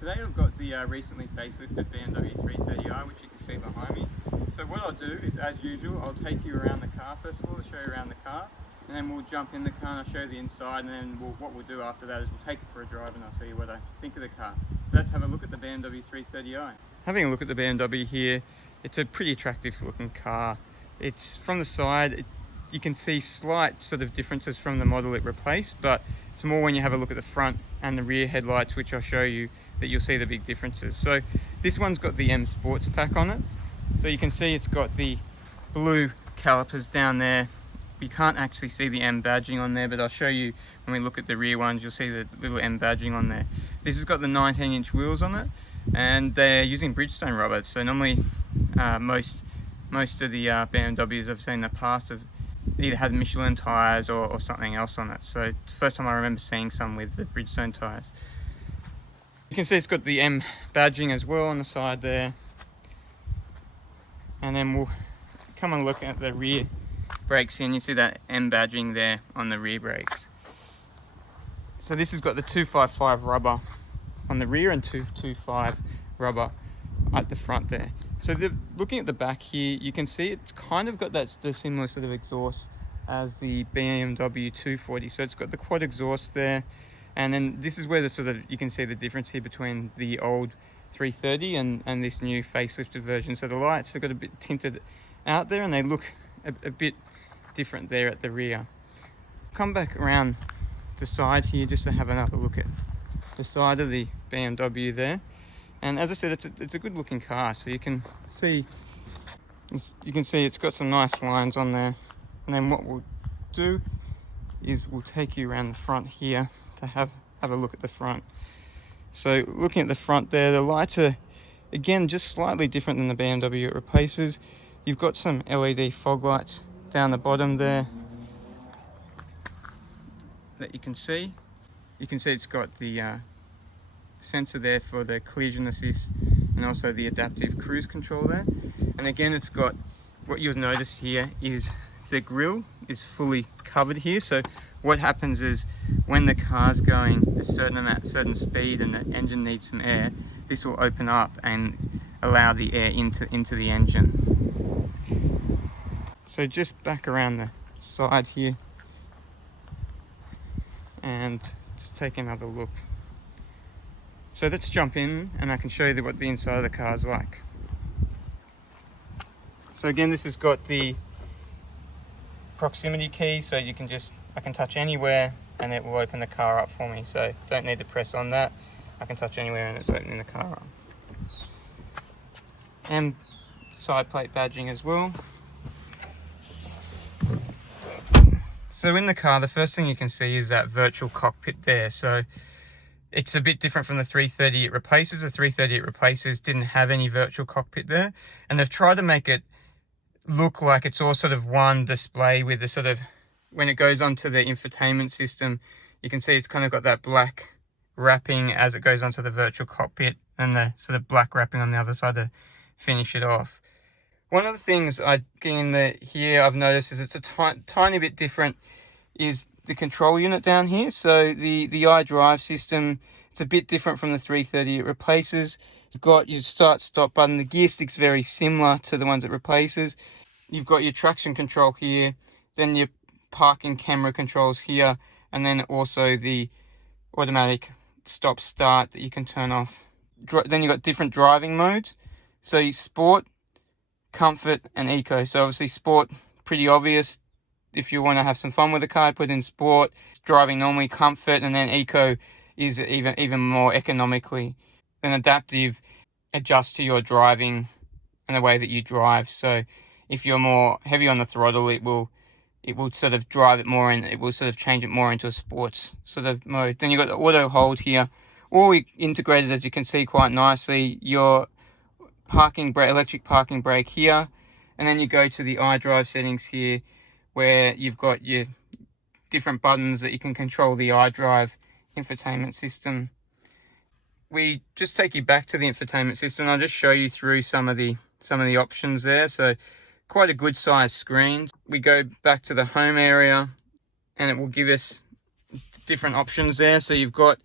Today I've got the recently facelifted BMW 330i, which you can see behind me. So what I'll do is, as usual, I'll take you around the car first of all to show you around the car, and then we'll jump in the car and I'll show you the inside, and then what we'll do after that is we'll take it for a drive and I'll tell you what I think of the car. So let's have a look at the BMW 330i. Having a look at the BMW here, it's a pretty attractive looking car. It's from the side, you can see slight sort of differences from the model it replaced, but it's more when you have a look at the front and the rear headlights, which I'll show you, that you'll see the big differences. So this one's got the M Sports pack on it. So you can see it's got the blue calipers down there. You can't actually see the M badging on there, but I'll show you when we look at the rear ones, you'll see the little M badging on there. This has got the 19-inch wheels on it, and they're using Bridgestone rubber. So normally most of the BMWs I've seen in the past have either had Michelin tyres or something else on it. So it's the first time I remember seeing some with the Bridgestone tyres. You can see it's got the M badging as well on the side there. And then we'll come and look at the rear brakes here, and you see that M badging there on the rear brakes. So this has got the 255 rubber on the rear and 225 rubber at the front there. So looking at the back here, you can see it's kind of got the similar sort of exhaust as the BMW 240. So it's got the quad exhaust there. And then this is where you can see the difference here between the old 330 and this new facelifted version. So the lights have got a bit tinted out there, and they look a bit different there at the rear. Come back around the side here just to have another look at the side of the BMW there. And as I said, it's a good looking car. So you can see it's got some nice lines on there. And then what we'll do is we'll take you around the front here to have a look at the front. So looking at the front there, the lights are again just slightly different than the BMW it replaces. You've got some LED fog lights down the bottom there that you can see. You can see it's got the sensor there for the collision assist and also the adaptive cruise control there. And again, it's got, what you'll notice here is the grille is fully covered here. So what happens is when the car's going a certain speed and the engine needs some air, this will open up and allow the air into the engine. So just back around the side here and just take another look. So let's jump in and I can show you what the inside of the car is like. So again, this has got the proximity key, so I can touch anywhere and it will open the car up for me. So don't need to press on that. I can touch anywhere and it's opening the car up. And side plate badging as well. So in the car, the first thing you can see is that virtual cockpit there. So it's a bit different from the 330 it replaces. The 330 it replaces didn't have any virtual cockpit there. And they've tried to make it look like it's all sort of one display with the sort of, when it goes onto the infotainment system, you can see it's kind of got that black wrapping as it goes onto the virtual cockpit and the sort of black wrapping on the other side to finish it off. One of the things here I've noticed is it's a tiny bit different is the control unit down here. So the iDrive system, it's a bit different from the 330 it replaces. It's got your start stop button. The gear stick's very similar to the ones it replaces. You've got your traction control here, then your parking camera controls here, and then also the automatic stop start that you can turn off. Then you've got different driving modes. So sport, comfort and eco. So obviously sport, pretty obvious. If you want to have some fun with the car, put in sport. Driving normally, comfort, and then eco is even more economically. Then adaptive adjusts to your driving and the way that you drive. So if you're more heavy on the throttle, it will sort of drive it more, and it will sort of change it more into a sports sort of mode. Then you've got the auto hold here, all integrated, as you can see, quite nicely. Your electric parking brake here, and then you go to the iDrive settings here, where you've got your different buttons that you can control the iDrive infotainment system. We just take you back to the infotainment system. I'll just show you through some of the options there. So quite a good sized screen. We go back to the home area and it will give us different options there. So you've got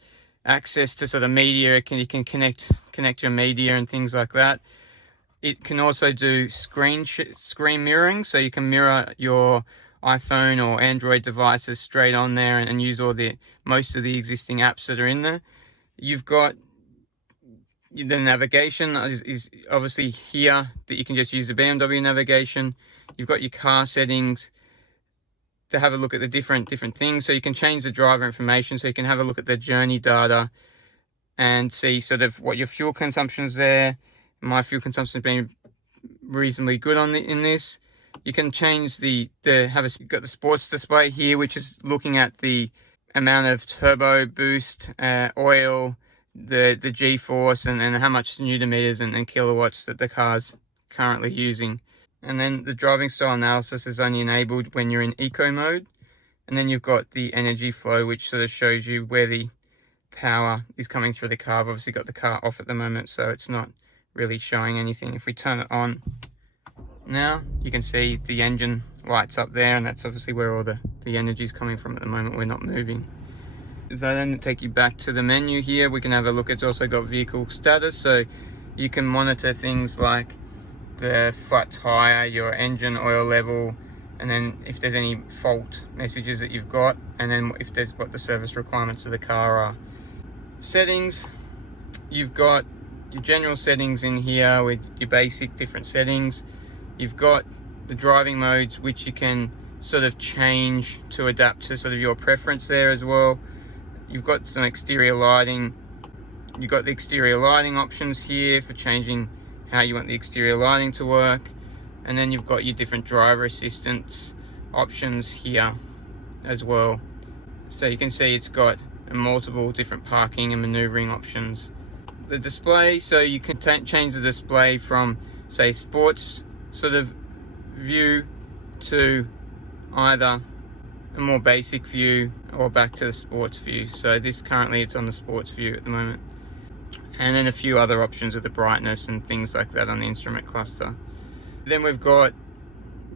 access to sort of media. You can connect your media and things like that. It can also do screen mirroring, so you can mirror your iPhone or Android devices straight on there and use most of the existing apps that are in there. You've got the navigation is obviously here, that you can just use the BMW navigation. You've got your car settings to have a look at the different things. So you can change the driver information, so you can have a look at the journey data and see sort of what your fuel consumption is there. My fuel consumption has been reasonably good in this. You can change you've got the sports display here, which is looking at the amount of turbo boost, oil, the G-force, and how much newton meters and kilowatts that the car's currently using. And then the driving style analysis is only enabled when you're in eco mode. And then you've got the energy flow, which sort of shows you where the power is coming through the car. I've obviously got the car off at the moment, so it's not really showing anything. If we turn it on now, you can see the engine lights up there, and that's obviously where all the energy is coming from at the moment. We're not moving. If I then take you back to the menu here, we can have a look. It's also got vehicle status, so you can monitor things like the flat tire, your engine oil level, and then if there's any fault messages that you've got, and then if there's what the service requirements of the car are. Settings, you've got your general settings in here with your basic different settings. You've got the driving modes, which you can sort of change to adapt to sort of your preference there as well. You've got some exterior lighting. You've got the exterior lighting options here for changing how you want the exterior lighting to work. And then you've got your different driver assistance options here as well. So you can see it's got multiple different parking and maneuvering options. The display, so you can change the display from, say, sports sort of view to either a more basic view or back to the sports view. So this currently it's on the sports view at the moment. And then a few other options with the brightness and things like that on the instrument cluster. Then we've got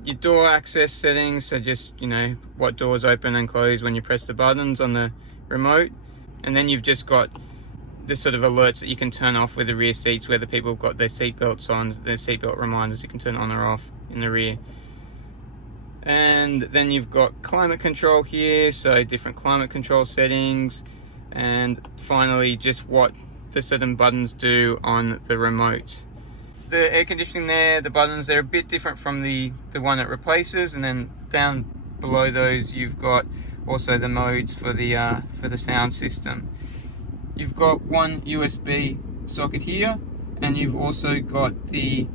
your door access settings, so just, what doors open and close when you press the buttons on the remote. And then you've just got the sort of alerts that you can turn off with the rear seats, where the people have got their seat belts on, their seatbelt reminders, you can turn on or off in the rear. And then you've got climate control here, so different climate control settings. And finally, just what the certain buttons do on the remote. The air conditioning there, the buttons, they're a bit different from the one it replaces. And then down below those, you've got also the modes for the sound system. You've got one USB socket here, and you've also got the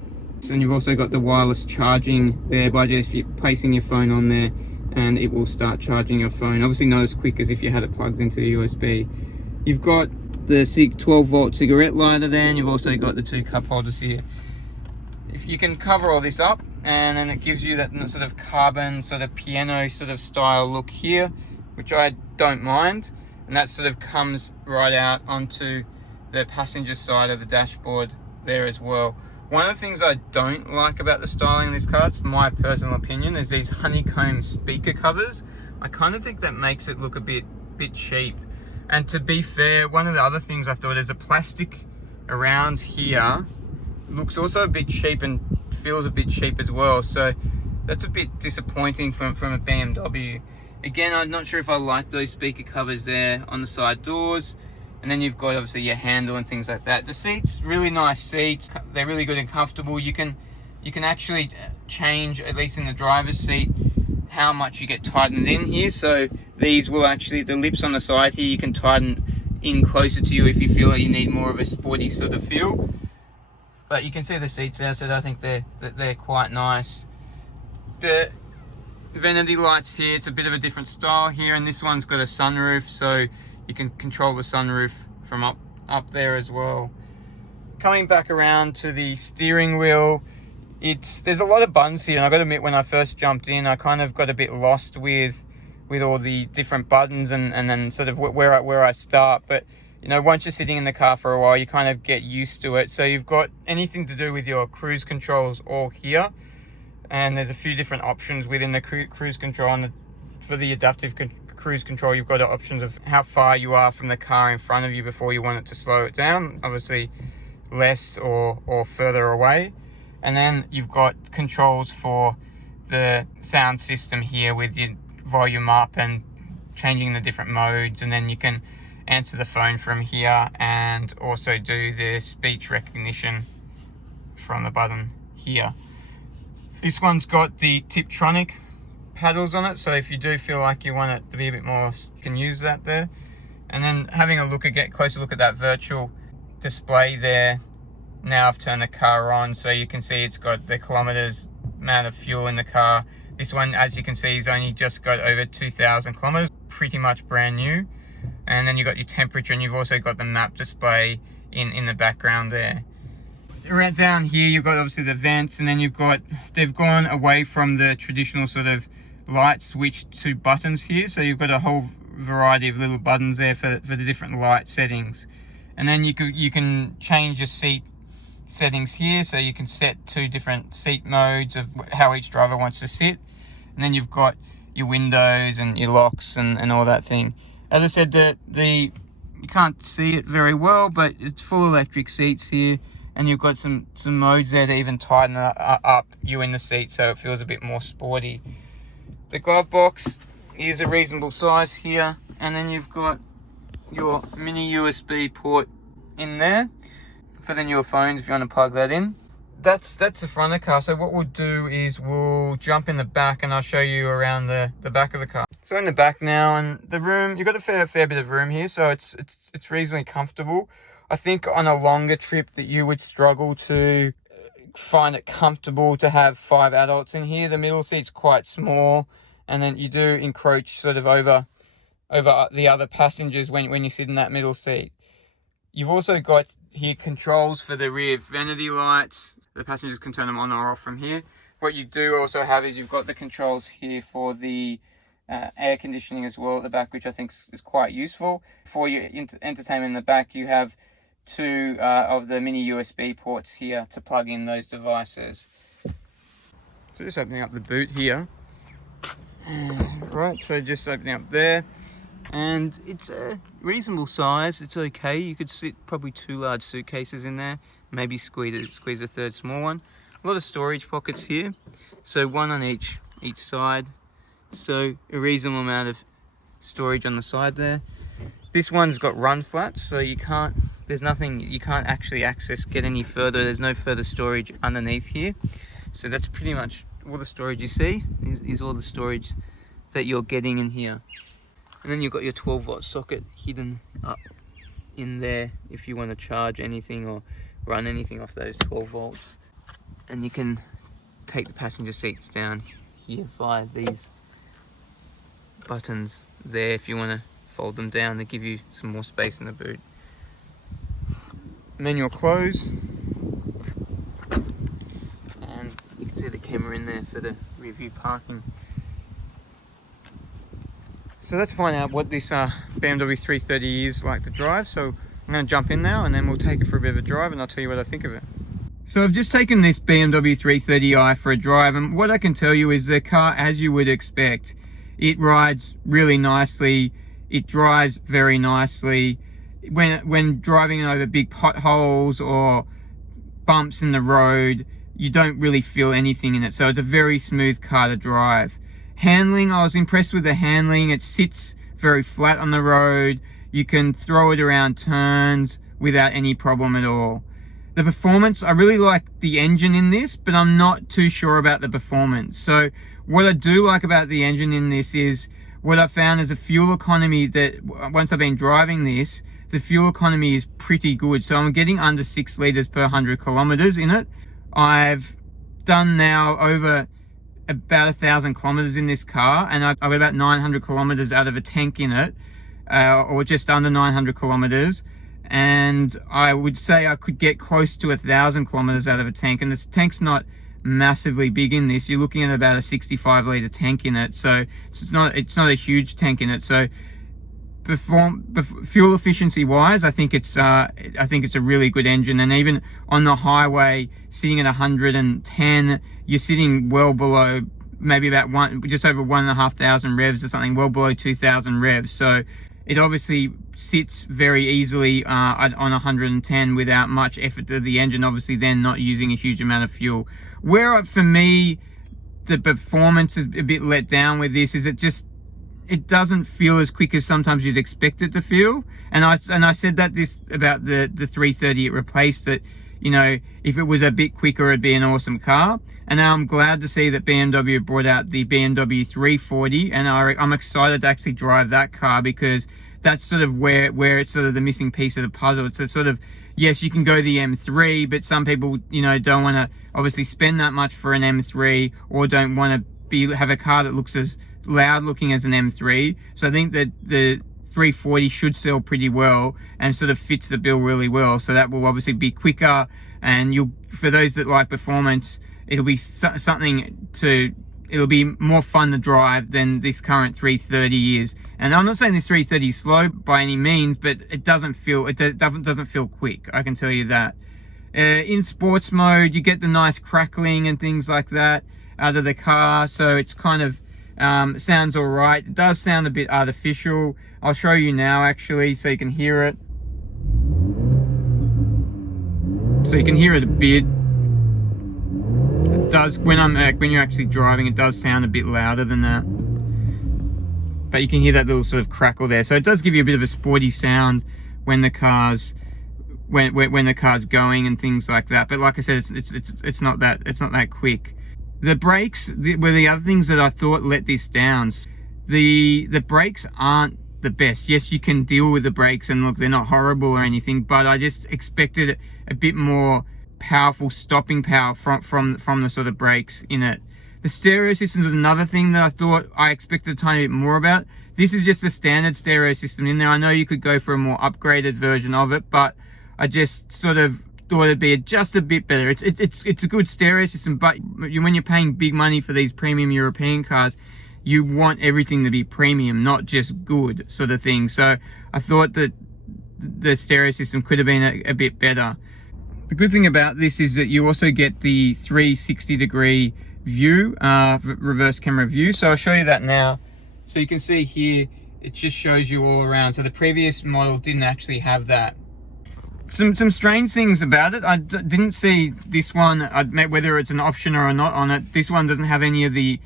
wireless charging there by just placing your phone on there, and it will start charging your phone. Obviously not as quick as if you had it plugged into the USB. You've got the 12 volt cigarette lighter there, and you've also got the two cup holders here. If you can cover all this up, and then it gives you that sort of carbon, sort of piano sort of style look here, which I don't mind. And that sort of comes right out onto the passenger side of the dashboard there as well. One of the things I don't like about the styling of this car, it's my personal opinion, is these honeycomb speaker covers. I kind of think that makes it look a bit cheap. And to be fair, one of the other things I thought is the plastic around here looks also a bit cheap and feels a bit cheap as well. So that's a bit disappointing from a BMW. Again, I'm not sure if I like those speaker covers there on the side doors. And then you've got obviously your handle and things like that. The seats, really nice seats. They're really good and comfortable. You can actually change, at least in the driver's seat, how much you get tightened in here. So these will actually, the lips on the side here, you can tighten in closer to you if you feel like you need more of a sporty sort of feel. But you can see the seats there, so I think they're quite nice. The vanity lights here, it's a bit of a different style here, and this one's got a sunroof, so you can control the sunroof from up there as well. Coming back around to the steering wheel, there's a lot of buttons here, and I got to admit, when I first jumped in, I kind of got a bit lost with all the different buttons and then sort of where I start. But once you're sitting in the car for a while, you kind of get used to it. So you've got anything to do with your cruise controls all here, and there's a few different options within the cruise control for the adaptive cruise control, you've got options of how far you are from the car in front of you before you want it to slow it down. Obviously less or further away. And then you've got controls for the sound system here with your volume up and changing the different modes. And then you can answer the phone from here and also do the speech recognition from the button here. This one's got the Tiptronic paddles on it, so if you do feel like you want it to be a bit more, you can use that there. And then having a look, closer look at that virtual display there. Now I've turned the car on, so you can see it's got the kilometers, amount of fuel in the car. This one, as you can see, is only just got over 2,000 kilometers, pretty much brand new. And then you've got your temperature, and you've also got the map display in the background there. Right down here, you've got obviously the vents, and then they've gone away from the traditional sort of light switch to buttons here. So you've got a whole variety of little buttons there for the different light settings. And then you can change your seat settings here, so you can set 2 different seat modes of how each driver wants to sit. And then you've got your windows and your locks and all that thing. As I said, you can't see it very well, but it's full electric seats here, and you've got some modes there to even tighten up you in the seat so it feels a bit more sporty. The glove box is a reasonable size here, and then you've got your mini USB port in there for the newer phones if you want to plug that in. That's the front of the car. So what we'll do is we'll jump in the back and I'll show you around the back of the car. So in the back now, and the room, you've got a fair bit of room here, so it's reasonably comfortable. I think on a longer trip that you would struggle to find it comfortable to have 5 adults in here. The middle seat's quite small, and then you do encroach sort of over the other passengers when you sit in that middle seat. You've also got here controls for the rear vanity lights. The passengers can turn them on or off from here. What you do also have is you've got the controls here for the air conditioning as well at the back, which I think is quite useful. For your entertainment in the back, you have 2 of the mini USB ports here to plug in those devices. So just opening up the boot here. Right, so just opening up there. And it's a reasonable size. It's okay. You could fit probably 2 large suitcases in there. Maybe squeeze a third small one. A lot of storage pockets here. So 1 on each side. So a reasonable amount of storage on the side there. This one's got run flats, so you can't actually get any further. There's no further storage underneath here. So that's pretty much all the storage you see is all the storage that you're getting in here. And then you've got your 12-volt socket hidden up in there if you want to charge anything or run anything off those 12 volts. And you can take the passenger seats down here via these buttons there if you want to fold them down to give you some more space in the boot. Manual close. And you can see the camera in there for the rear view parking. So let's find out what this BMW 330 is like to drive. So I'm going to jump in now and then we'll take it for a bit of a drive and I'll tell you what I think of it. So I've just taken this BMW 330i for a drive, and what I can tell you is the car, as you would expect, it rides really nicely. It drives very nicely. When driving over big potholes or bumps in the road, you don't really feel anything in it. So it's a very smooth car to drive. Handling, I was impressed with the handling. It sits very flat on the road. You can throw it around turns without any problem at all. The performance, I really like the engine in this, but I'm not too sure about the performance. So what I do like about the engine in this is what I found is a fuel economy that once I've been driving this, the fuel economy is pretty good. So I'm getting under 6 litres per 100 kilometres in it. I've done now over about 1,000 kilometres in this car, and I've got about 900 kilometres out of a tank in it, or just under 900 kilometres. And I would say I could get close to 1,000 kilometres out of a tank, and this tank's not massively big in this. You're looking at about a 65 litre tank in it, so it's not a huge tank in it. So fuel efficiency wise, I think it's a really good engine. And even on the highway, sitting at 110, you're sitting well below maybe about just over 1,500 revs or something, well below 2,000 revs. So it obviously sits very easily on 110 without much effort to the engine, obviously then not using a huge amount of fuel. Where for me the performance is a bit let down with this is it doesn't feel as quick as sometimes you'd expect it to feel. And I said that this about the 330 it replaced, that, you know, if it was a bit quicker, it'd be an awesome car. And now I'm glad to see that BMW brought out the BMW 340, and I'm excited to actually drive that car, because that's sort of where it's sort of the missing piece of the puzzle. It's a sort of, yes, you can go the M3, but some people, you know, don't want to obviously spend that much for an M3, or don't want to have a car that looks as loud looking as an M3. So I think that the 340 should sell pretty well and sort of fits the bill really well. So that will obviously be quicker, and for those that like performance, it'll be it'll be more fun to drive than this current 330 is. And I'm not saying this 330 is slow by any means, but it doesn't feel quick, I can tell you that. In sports mode, you get the nice crackling and things like that out of the car, so it's kind of sounds all right. It does sound a bit artificial. I'll show you now actually, so you can hear it. So you can hear it a bit. It does, when you're actually driving, it does sound a bit louder than that. But you can hear that little sort of crackle there. So it does give you a bit of a sporty sound when the car's when the car's going and things like that. But like I said, it's not that quick. The brakes were the other things that I thought let this down. The brakes aren't the best. Yes, you can deal with the brakes, and look, they're not horrible or anything, but I just expected a bit more powerful stopping power from the sort of brakes in it. The stereo system is another thing that I thought I expected a tiny bit more about. This is just a standard stereo system in there. I know you could go for a more upgraded version of it, but I just sort of thought it'd be just a bit better. It's a good stereo system, but when you're paying big money for these premium European cars, you want everything to be premium, not just good sort of thing. So I thought that the stereo system could have been a bit better. The good thing about this is that you also get the 360-degree view, reverse camera view. So I'll show you that now. So you can see here, it just shows you all around. So the previous model didn't actually have that. Some strange things about it. I didn't see this one, whether it's an option or not on it. This one doesn't have any of the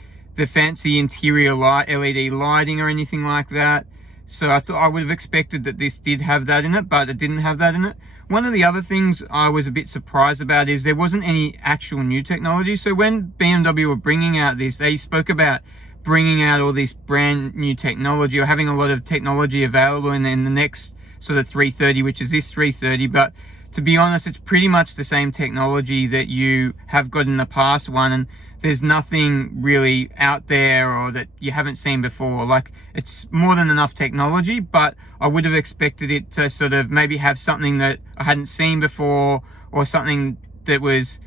fancy interior LED lighting or anything like that. So I thought I would have expected that this did have that in it, but it didn't have that in it. One of the other things I was a bit surprised about is there wasn't any actual new technology. So when BMW were bringing out this, they spoke about bringing out all this brand new technology, or having a lot of technology available in the next sort of 330, which is this 330. But to be honest, it's pretty much the same technology that you have got in the past one, and there's nothing really out there or that you haven't seen before. Like, it's more than enough technology, but I would have expected it to sort of maybe have something that I hadn't seen before, or something that was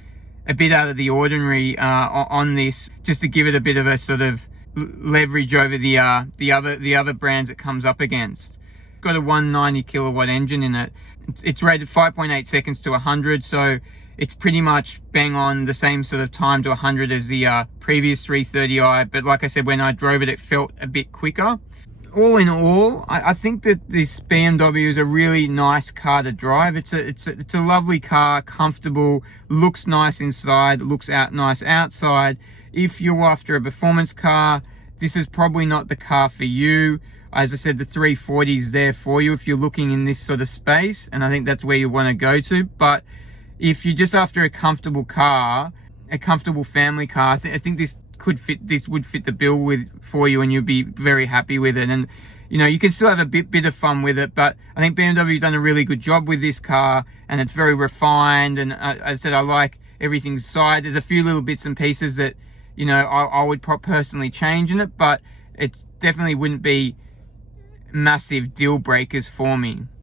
a bit out of the ordinary on this, just to give it a bit of a sort of leverage over the other brands it comes up against. Got a 190 kilowatt engine in it. It's rated 5.8 seconds to 100, so it's pretty much bang on the same sort of time to 100 as the previous 330i. But like I said, when I drove it, it felt a bit quicker. All in all, I think that this BMW is a really nice car to drive. It's a lovely car, comfortable, looks nice inside, looks nice outside. If you're after a performance car, this is probably not the car for you. As I said, the 340 is there for you if you're looking in this sort of space, and I think that's where you want to go to. But if you're just after a comfortable car, a comfortable family car, I think this would fit the bill for you, and you'll be very happy with it. And you know, you can still have a bit of fun with it, but I think BMW done a really good job with this car, and it's very refined. And as I said, I like everything inside. There's a few little bits and pieces that, you know, I would personally change in it, but it definitely wouldn't be massive deal breakers for me.